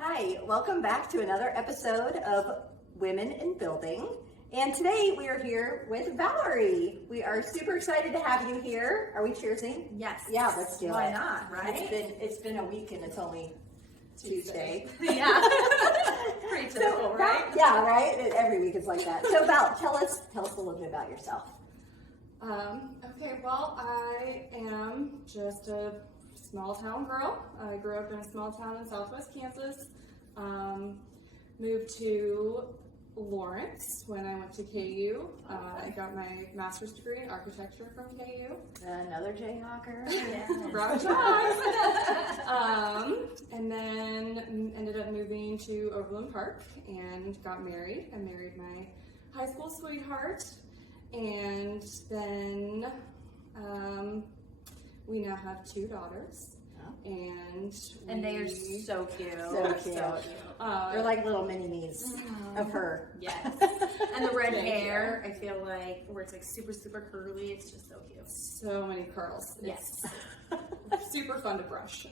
Hi, welcome back to another episode of Women in Building. And today we are here with Valerie. We are super excited to have you here. Are we cheersing? Yes. Yeah, let's do it. Why not, right? It's been a week and it's only Tuesday. Yeah. Pretty typical, right? Yeah, right? Every week is like that. So Val, tell us a little bit about yourself. Okay, well, I am just a small town girl. I grew up in a small town in southwest Kansas. Moved to Lawrence when I went to KU. I got my master's degree in architecture from KU. Another Jayhawker. Rock and then ended up moving to Overland Park and got married. I married my high school sweetheart. And then we now have 2 daughters, and they are so cute. So cute. They're like little mini-me's of her. Yes. And the red hair, I feel like, where it's like super, super curly, it's just so cute. So many curls. Yes. It's super fun to brush.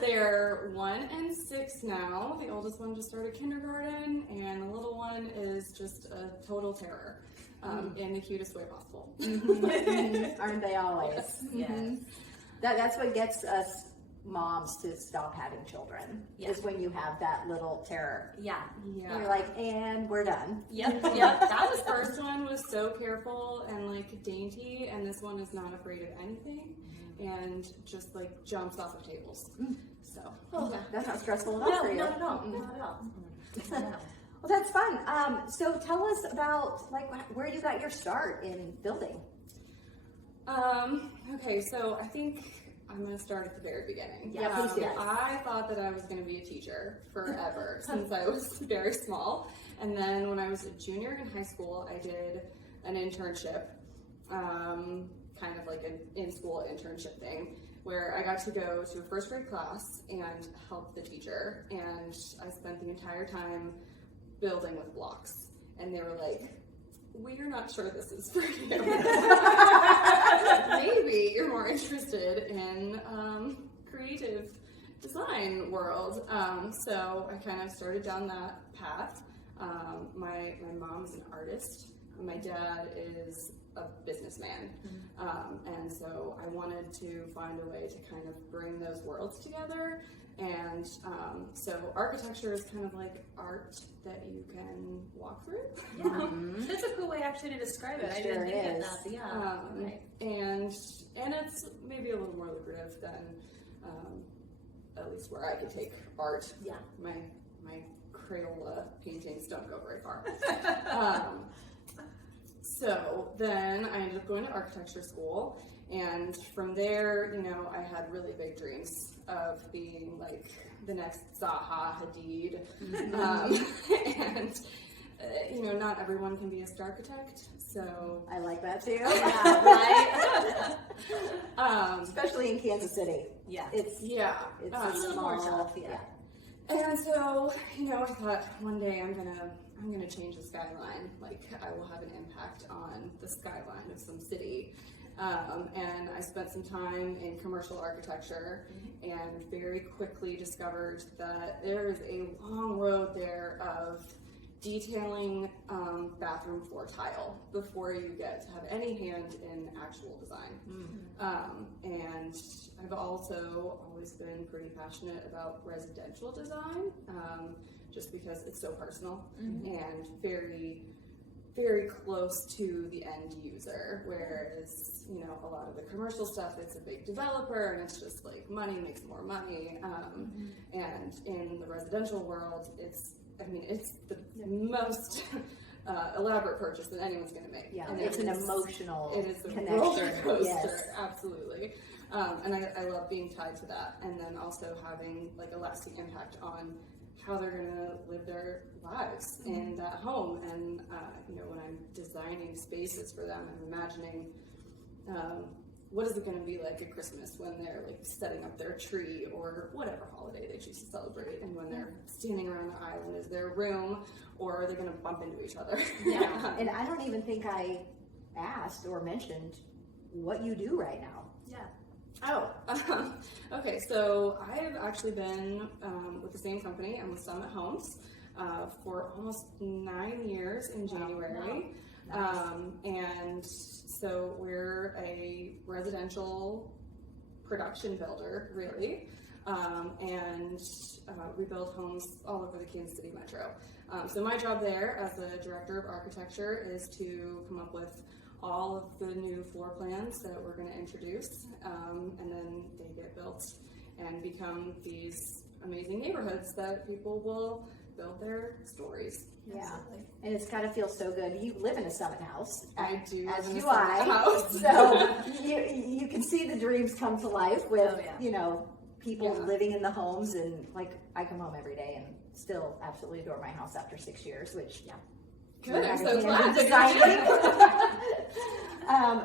They're 1 and 6 now. The oldest one just started kindergarten, and the little one is just a total terror in the cutest way possible. Aren't they always? Yes. That's what gets us moms to stop having children, is when you have that little terror. Yeah. Yeah. And you're like, and we're done. Yep. That first one was so careful and like dainty, and this one is not afraid of anything and just like jumps off of tables. So That's not stressful at all for you. Not at all. Not at all. Well, that's fun. So tell us about like where you got your start in building. Okay, so I think I'm going to start at the very beginning. Yeah, please do. I thought that I was going to be a teacher forever since I was very small. And then when I was a junior in high school, I did an internship, kind of like an in-school internship thing, where I got to go to a first grade class and help the teacher. And I spent the entire time building with blocks. And they were like, "We're not sure this is for you. Maybe you're more interested in creative design world." So I kind of started down that path. My mom is an artist. My dad is a businessman. And so I wanted to find a way to kind of bring those worlds together. And so architecture is kind of like art that you can walk through. Yeah. That's a cool way actually to describe it. I didn't think of that. Yeah. Right. And it's maybe a little more lucrative than at least where I could take art. Yeah. My Crayola paintings don't go very far. So then I ended up going to architecture school, and from there, I had really big dreams of being like the next Zaha Hadid. And not everyone can be a star architect, so I like that too. Yeah, right? Especially in Kansas City. Yeah. It's a little more tough, yeah. And so, I thought one day I'm gonna change the skyline. Like, I will have an impact on the skyline of some city. And I spent some time in commercial architecture and very quickly discovered that there is a long road there of detailing bathroom floor tile before you get to have any hand in actual design. And I've also always been pretty passionate about residential design, just because it's so personal and very, very close to the end user, whereas a lot of the commercial stuff, it's a big developer and it's just like money makes more money. And in the residential world, it's the most elaborate purchase that anyone's going to make. Yeah, and it's an emotional connection. Roller coaster, yes. Absolutely. And I love being tied to that, and then also having like a lasting impact on how they're going to live their lives in that home. And when I'm designing spaces for them, I'm imagining what is it going to be like at Christmas when they're like setting up their tree or whatever holiday they choose to celebrate, and when they're standing around the island, is their room, or are they going to bump into each other? Yeah. And I don't even think I asked or mentioned what you do right now. Yeah. Oh, Okay, so I've actually been with the same company. I'm with Summit Homes for almost 9 years in January. And so we're a residential production builder, really, and we build homes all over the Kansas City metro. So my job there as the director of architecture is to come up with all of the new floor plans that we're going to introduce, and then they get built and become these amazing neighborhoods that people will build their stories. yeah. And it's gotta feel so good. You live in a Summit house. I do live As in a do Summit I. house. So you can see the dreams come to life with, Oh, yeah. you know, people Yeah. living in the homes, and like I come home every day and still absolutely adore my house after 6 years, which Good, I'm so magazine glad and to designing.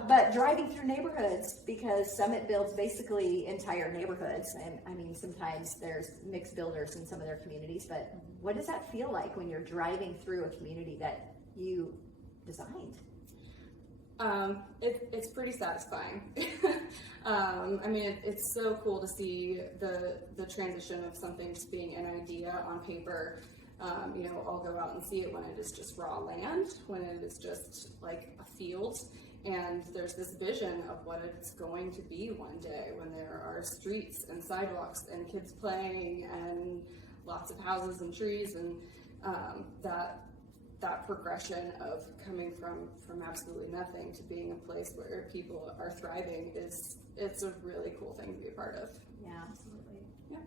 But driving through neighborhoods, because Summit builds basically entire neighborhoods, and I mean sometimes there's mixed builders in some of their communities, but what does that feel like when you're driving through a community that you designed? It's pretty satisfying. I mean, it's so cool to see the transition of something just being an idea on paper. You know, I'll go out and see it when it is just raw land, when it is just like a field, and there's this vision of what it's going to be one day when there are streets and sidewalks and kids playing and lots of houses and trees, and that progression of coming from absolutely nothing to being a place where people are thriving it's a really cool thing to be a part of. Yeah. Absolutely. Yeah.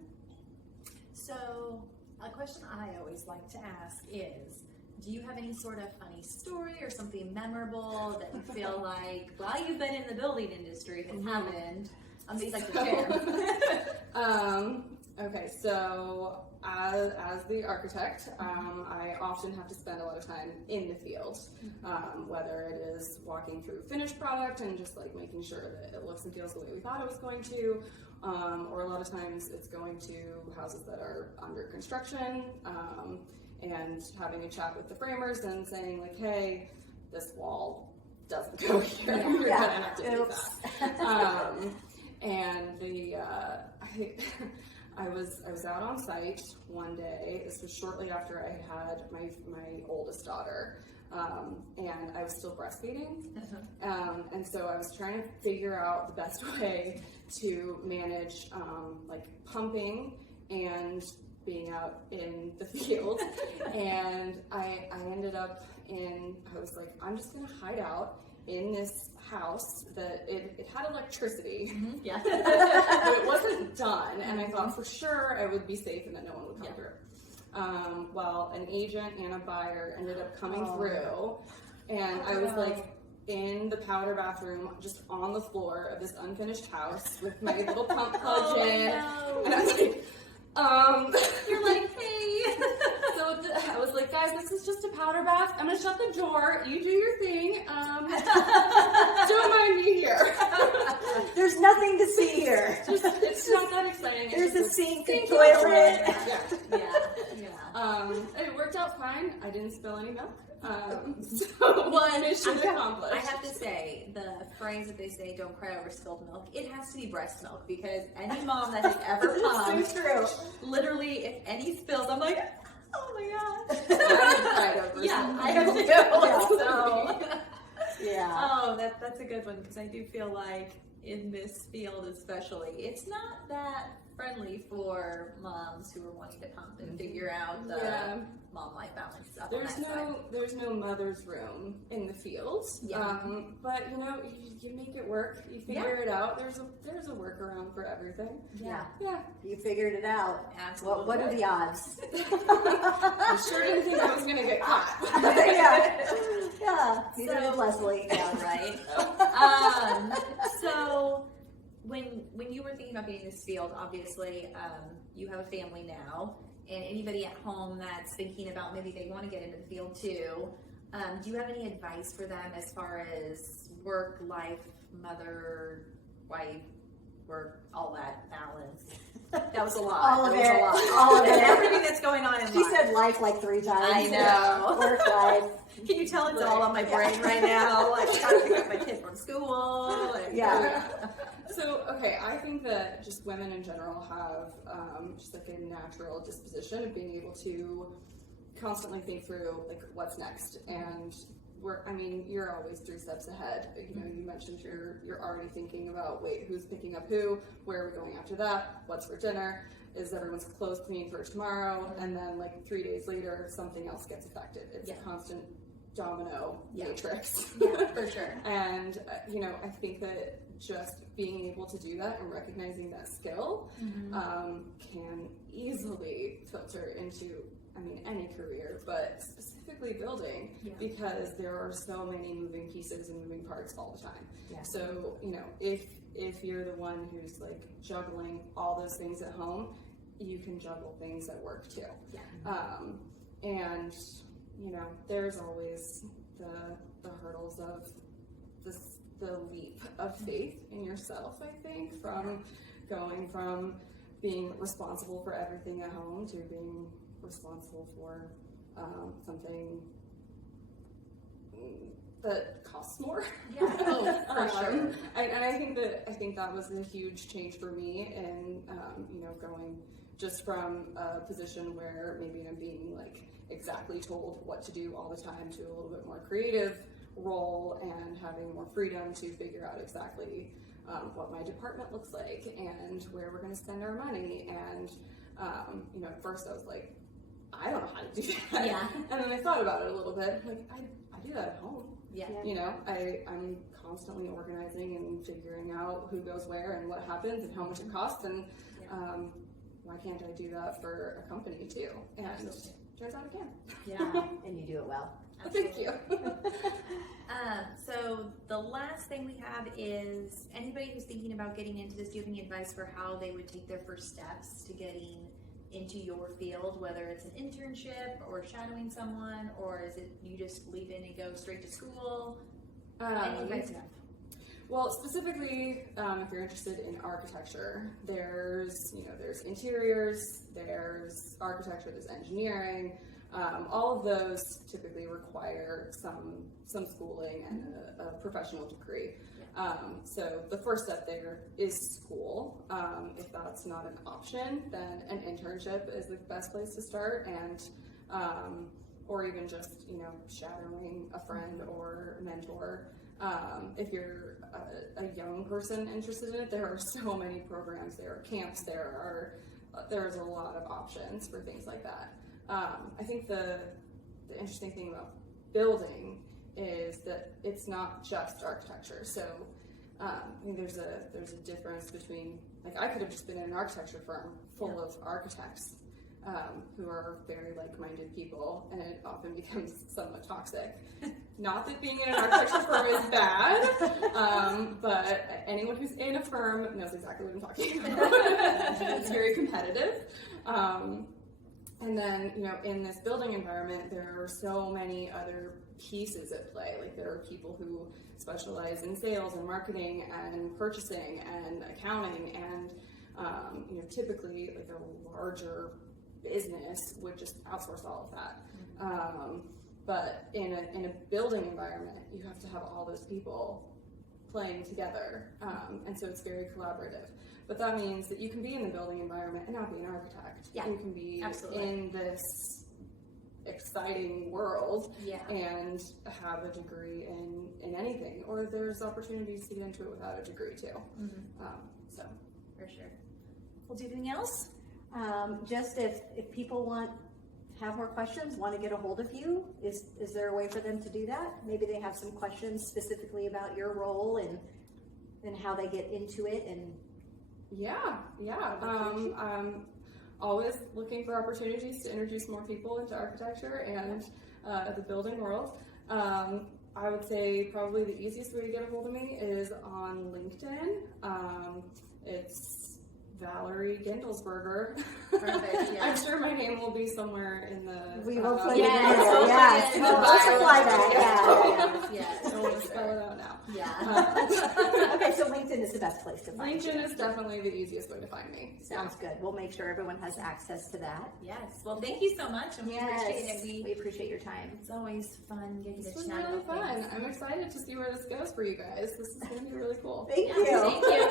So, a question I always like to ask is, do you have any sort of funny story or something memorable that you feel like while you've been in the building industry has happened? Things like to share. Okay, so as the architect, I often have to spend a lot of time in the field, whether it is walking through finished product and just like making sure that it looks and feels the way we thought it was going to, or a lot of times it's going to houses that are under construction, and having a chat with the framers and saying like, hey, this wall doesn't go here. You're Yeah. gonna have to do that. And I was out on site one day. This was shortly after I had my oldest daughter, and I was still breastfeeding. And so I was trying to figure out the best way to manage like pumping and being out in the field. And I ended up I was like, I'm just gonna hide out in this house that it had electricity, Yeah. but it wasn't done, and I thought for sure I would be safe and that no one would come through. Well, an agent and a buyer ended up coming through, and I was like in the powder bathroom, just on the floor of this unfinished house with my little pump plugged in, and I was like, You're like, hey. so I was like, guys, this is just a powder bath. I'm gonna shut the door. You do your thing. Don't mind me here. There's nothing to see here. It's not that exciting. There's It's a just sink, a sink, toilet. Yeah. It worked out fine. I didn't spill any milk. So mission accomplished. I have to say, the phrase that they say, don't cry over spilled milk, it has to be breast milk, because any mom that has ever pumped, So true. literally, if any spills, I'm like, oh my gosh. Yeah, I have to. Yeah. So, Yeah. oh, that's a good one, because I do feel like in this field especially, it's not that friendly for moms who are wanting to pump and figure out the mom life balance stuff. There's no mother's room in the fields. Yeah. But you know, you make it work. You figure it out. There's a workaround for everything. Yeah. Yeah. You figured it out. Absolutely. What are the odds? I sure didn't think I was gonna get caught. Yeah. Neither did Leslie. Yeah, right. So when you were thinking about being in this field, obviously you have a family now, and anybody at home that's thinking about maybe they want to get into the field too, do you have any advice for them as far as work, life, mother, wife, work, all that balance? That was a lot. All of That was it. a lot. All of it. Everything that's going on in She life. said life like 3 times. I know. Work life. Can you tell it's all on my brain right now? Like, I gotta pick up my kid from school. And, Yeah. So, okay, I think that just women in general have just like a natural disposition of being able to constantly think through like what's next, and you're always 3 steps ahead. You know, you mentioned you're already thinking about, wait, who's picking up who, where are we going after that, what's for dinner, is everyone's clothes clean for tomorrow, and then like 3 days later something else gets affected. It's a constant domino matrix. Yeah, for sure. And you know, I think that just being able to do that and recognizing that skill can easily filter into, I mean, any career, but specifically building, because there are so many moving pieces and moving parts all the time. Yeah. So, you know, if you're the one who's like juggling all those things at home, you can juggle things at work too. Yeah. And, you know, there's always the hurdles of the leap of faith in yourself, I think, from going from being responsible for everything at home to being responsible for something that costs more. Yeah, oh, for sure. And I think that was a huge change for me, and you know, going just from a position where maybe I'm being like exactly told what to do all the time to a little bit more creative role and having more freedom to figure out exactly what my department looks like and where we're going to spend our money. And you know, at first I was like, I don't know how to do that. Yeah. And then I thought about it a little bit. Like, I do that at home. Yeah. You know, I'm constantly organizing and figuring out who goes where and what happens and how much it costs. And why can't I do that for a company too? And turns out I can. Yeah, and you do it well. Thank you. So the last thing we have is anybody who's thinking about getting into this, do you have any advice for how they would take their first steps to getting into your field, whether it's an internship or shadowing someone, or is it you just leap in and go straight to school? Any advice you have? Well, specifically, if you're interested in architecture, there's interiors, there's architecture, there's engineering. All of those typically require some schooling and a professional degree. So the first step there is school. If that's not an option, then an internship is the best place to start, and or even just, you know, shadowing a friend or mentor. If you're a young person interested in it, there are so many programs, there are camps, there's a lot of options for things like that. I think the interesting thing about building is that it's not just architecture. So I mean, there's a difference between, like, I could have just been in an architecture firm full of architects who are very like-minded people, and it often becomes somewhat toxic. Not that being in an architecture firm is bad, but anyone who's in a firm knows exactly what I'm talking about. It's very competitive. And then, you know, in this building environment, there are so many other pieces at play. Like, there are people who specialize in sales and marketing and purchasing and accounting, and you know, typically like a larger business would just outsource all of that. But in a building environment, you have to have all those people playing together, and so it's very collaborative. But that means that you can be in the building environment and not be an architect. Yeah, you can be absolutely. in this exciting world and have a degree in anything. Or there's opportunities to get into it without a degree too. So for sure. Well, do you have anything else? Just if people have more questions, want to get a hold of you, is there a way for them to do that? Maybe they have some questions specifically about your role and how they get into it. And I'm always looking for opportunities to introduce more people into architecture and the building world. I would say probably the easiest way to get a hold of me is on LinkedIn. It's Valerie Gindelsberger. Perfect, yeah. I'm sure my name will be somewhere in the. We will put it in yes, there. we'll Yes, put it in we'll the supply bio. that. Yeah. I don't want to spell it out now. Yeah. Okay, so LinkedIn is the best place to find you. LinkedIn is definitely the easiest way to find me. Sounds good. We'll make sure everyone has access to that. Yes. Well, thank you so much, and we appreciate it. We appreciate your time. It's always fun getting This to was chat really about fun. things. I'm excited to see where this goes for you guys. This is going to be really cool. Thank you. Thank you.